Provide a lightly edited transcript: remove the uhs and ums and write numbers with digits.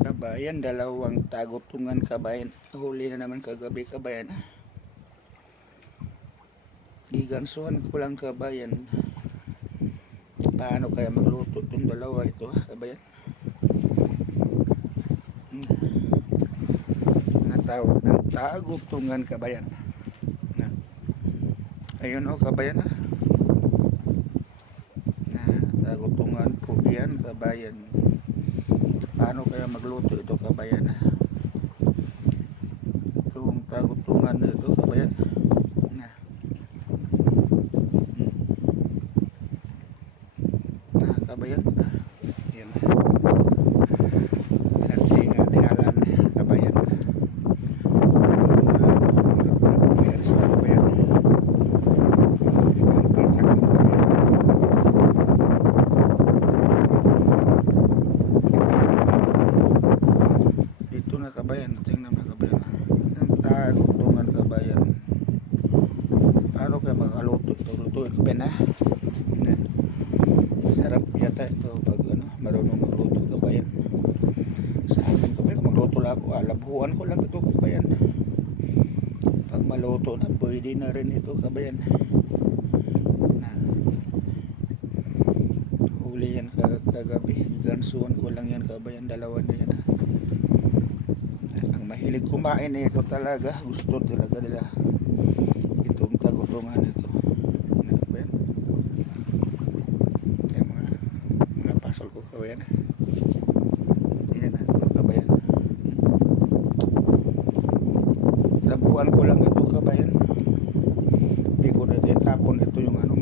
Kabayan, dalawang tagutungan kabayan. Huli na naman kagabi kabayan. Gigansuhan ko lang kabayan. Paano kaya magluto itong dalawa ito kabayan? Natawag ng tagutungan kabayan. Ayun o kabayan na. Tagutungan po yan kabayan. Paano kaya magluto ito kabayan? Itong tagutungan na ito kabayan. Kabayan. Yan. Ating nihalan kabayan. Dito na kabayan, tingnan na kabayan. Ang tagutungan kabayan. Paano kaya makaluto ito? Lutuin kabayan ha. Sarap yata ito pag marunong magluto kabayan. Sa akin kabayan, kung magluto lang ako, alabuhan ko lang ito kabayan. Pag maluto na, pwede na rin ito kabayan. Huli yan kagabi. Gansuhan ko lang yan kabayan, dalawa na yan. Ang mahilig kumain ito talaga, gusto talaga nila itong tagutungan ito. Pasol ko kabayan. Yan na ito kabayan. Labuan ko lang ito kabayan. Hindi ko na tapon ito yung mga